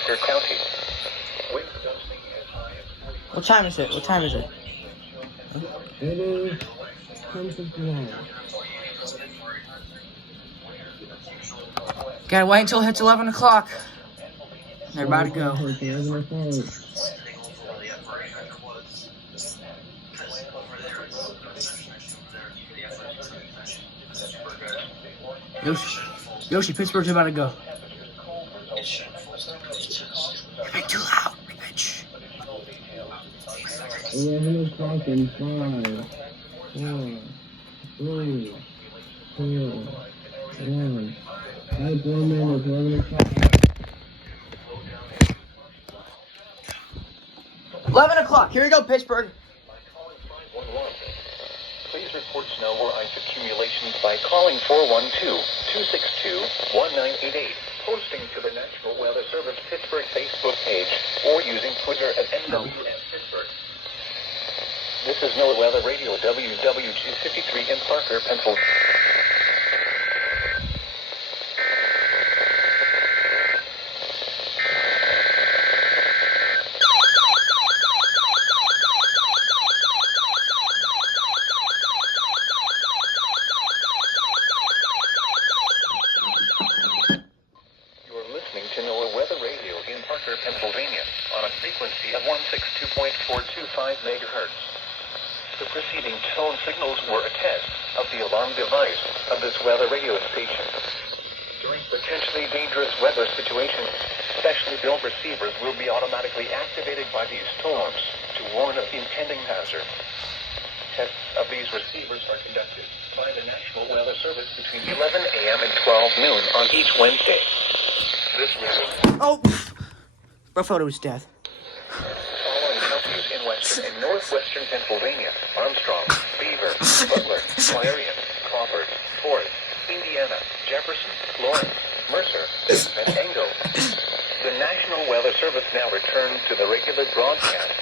Tucker County. What time is it? What time is it? Huh? It is 10:59. Gotta wait until it hits 11 o'clock. They're about to go. Yoshi, Pittsburgh's about to go. You're being too loud, bitch. 11 o'clock and 5, 4, 3, 2, 1. 5 more minutes, 11 o'clock. 11 o'clock. Here we go, Pittsburgh. Please report snow or ice accumulations by calling 412-262-1988, posting to the National Weather Service Pittsburgh Facebook page, or using Twitter at NWS Pittsburgh. This is NOAA Weather Radio WWG53 in Parker, Pennsylvania. To NOAA Weather Radio in Parker, Pennsylvania, on a frequency of 162.425 megahertz. The preceding tone signals were a test of the alarm device of this weather radio station. During potentially dangerous weather situations, specially built receivers will be automatically activated by these storms to warn of impending hazard. Tests of these receivers are conducted by the National Weather Service between 11 a.m. and 12 noon on each Wednesday. Oh, my photo is death. Following counties in western and northwestern Pennsylvania: Armstrong, Beaver, Butler, Clarion, Crawford, Forest, Indiana, Jefferson, Lawrence, Mercer, and Engo. The National Weather Service now returns to the regular broadcast.